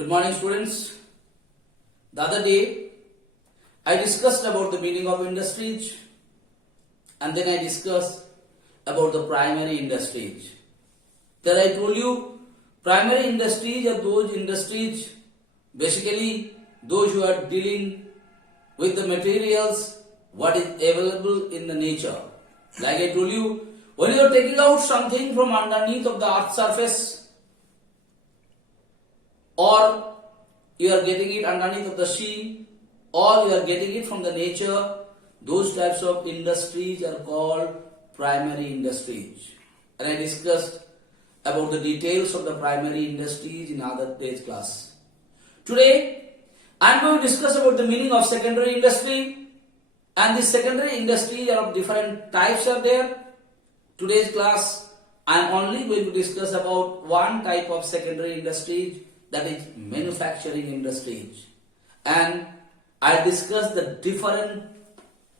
Good morning, students. The other day I discussed about the meaning of industries, and then I discussed about the primary industries. Then I told you primary industries are those industries, basically those who are dealing with the materials what is available in the nature. Like I told you, when you are taking out something from underneath of the earth's surface, or you are getting it underneath of the sea, or you are getting it from the nature, those types of industries are called primary industries. And I discussed about the details of the primary industries in other day's class. Today, I am going to discuss about the meaning of secondary industry, and the secondary industries are of different types are there. Today's class, I am only going to discuss about one type of secondary industries, that is manufacturing industries. And I discuss the different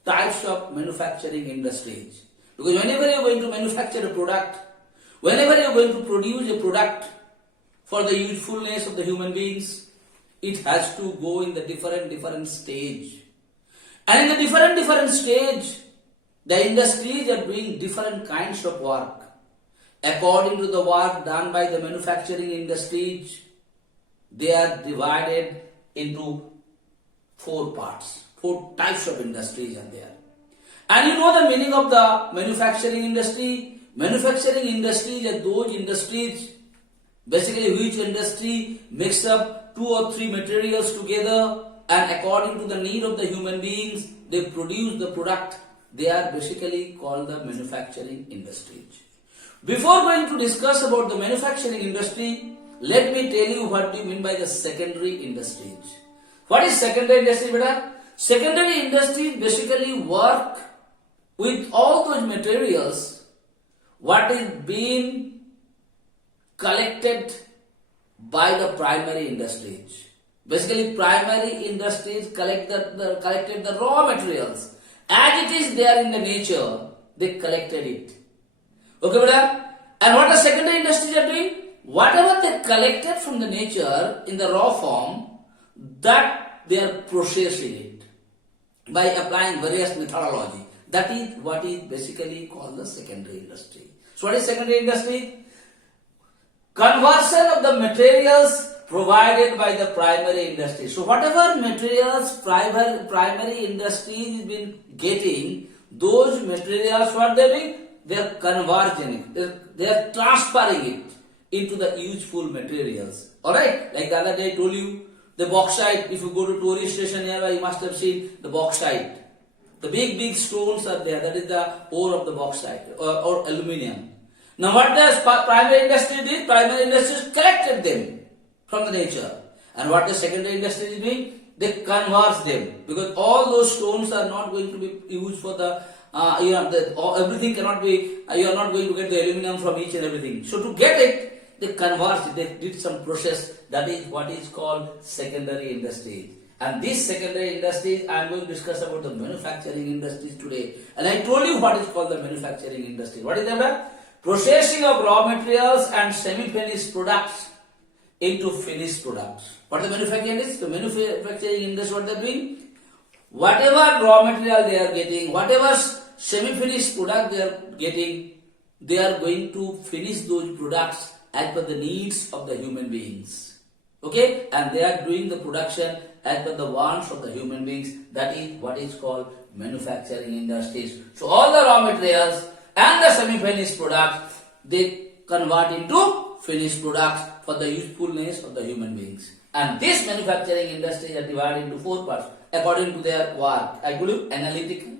types of manufacturing industries. Because whenever you are going to manufacture a product, whenever you are going to produce a product for the usefulness of the human beings, it has to go in the different stage. And in the different stage, the industries are doing different kinds of work. According to the work done by the manufacturing industries, they are divided into four parts. Four types of industries are there. And you know the meaning of the manufacturing industry? Manufacturing industries are those industries, basically which industry mix up 2 or 3 materials together, and according to the need of the human beings, they produce the product. They are basically called the manufacturing industries. Before going to discuss about the manufacturing industry, let me tell you what do you mean by the secondary industries. What is secondary industry, beta? Secondary industries basically work with all those materials what is being collected by the primary industries. Basically, primary industries collected the raw materials. As it is there in the nature, they collected it. Okay, brother? And what the secondary industries are doing? Whatever they collected from the nature in the raw form, that they are processing it by applying various methodology. That is what is basically called the secondary industry. So what is secondary industry? Conversion of the materials provided by the primary industry. So whatever materials primary industry has been getting, those materials, what they are doing? They are converging it. They are transferring it into the useful materials. Alright? Like the other day I told you, the bauxite, if you go to tourist station nearby, you must have seen the bauxite. The big stones are there, that is the ore of the bauxite or aluminium. Now what does primary industry did? Primary industries collected them from the nature. And what the secondary industry is doing? They convert them. Because all those stones are not going to be used for the, everything cannot be, you are not going to get the aluminum from each and everything. So to get it, they converged it, they did some process, that is what is called secondary industry. And these secondary industries, I am going to discuss about the manufacturing industries today. And I told you what is called the manufacturing industry. What is that? Processing of raw materials and semi-finished products into finished products. What the manufacturing is? The manufacturing industry, what they are doing? Whatever raw material they are getting, whatever semi-finished product they are getting, they are going to finish those products as per the needs of the human beings. Okay? And they are doing the production as per the wants of the human beings. That is what is called manufacturing industries. So all the raw materials and the semi-finished products, they convert into finished products for the usefulness of the human beings. And this manufacturing industries are divided into 4 parts according to their work. I told you analytical,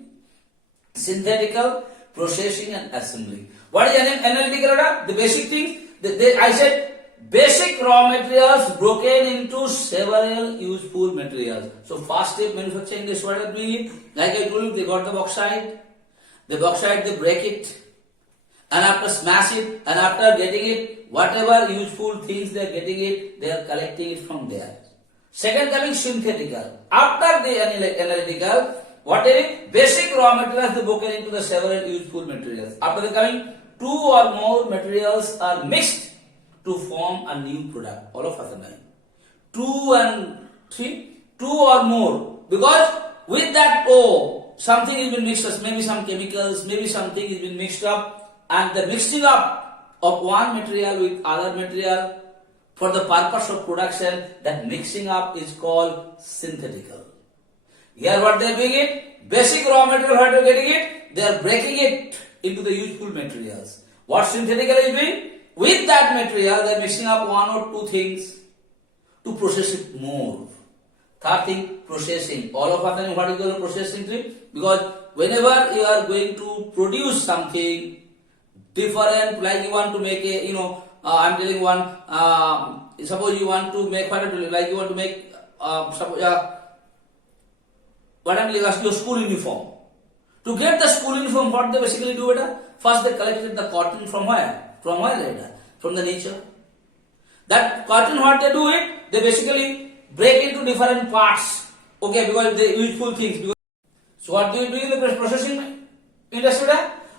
synthetical, processing and assembly. What is analytical? The basic thing. I said basic raw materials broken into several useful materials. So first step manufacturing is what are doing. Like I told you, they got the bauxite. The bauxite they break it, and after smash it, and after getting it, whatever useful things they are getting it, they are collecting it from there. Second coming synthetical. After the analytical, what is it? Basic raw materials they broken into the several useful materials. After the coming, 2 or more materials are mixed to form a new product. All of us are knowing. 2 and 3, 2 or more, because with that O, something has been mixed up, maybe some chemicals, maybe something has been mixed up, and the mixing up of one material with other material for the purpose of production, that mixing up is called synthetical. Here what they are doing it, basic raw material, what are getting it, they are breaking it into the useful materials. What synthetical is doing? With that material, they are mixing up one or two things to process it more. Third thing, processing. All of us know what is called processing thing, because whenever you are going to produce something different, like you want to make a, I'm telling one, suppose you want to make, like you want to make, what I'm asking you, school uniform. To get the school uniform, what they basically do, first they collected the cotton from where? From where later? From the nature. That cotton, what they do it, they basically break into different parts. Okay, because they useful things. So what do you do in the processing industry?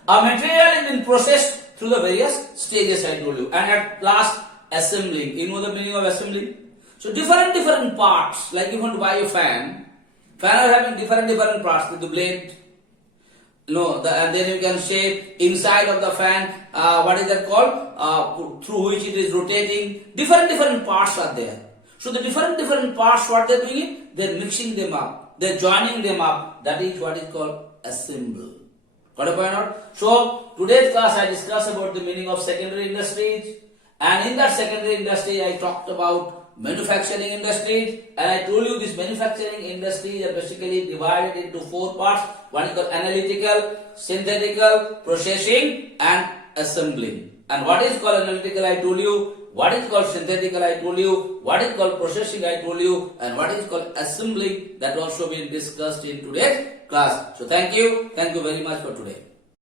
A material is being processed through the various stages I told you, and at last assembling. You know the meaning of assembling? So different parts, like you want to buy a fan are having different parts, with the blade, and then you can shape inside of the fan, what is that called, through which it is rotating. Different parts are there. So the different parts, what they are doing, they are mixing them up, they are joining them up. That is what is called assemble. Got a point out? So today's class I discussed about the meaning of secondary industries, and in that secondary industry I talked about manufacturing industries, and I told you this manufacturing industries are basically divided into 4 parts. One is called analytical, synthetical, processing, and assembling. And what is called analytical I told you, what is called synthetical I told you, what is called processing I told you, and what is called assembling, that also been discussed in today's class. So thank you very much for today.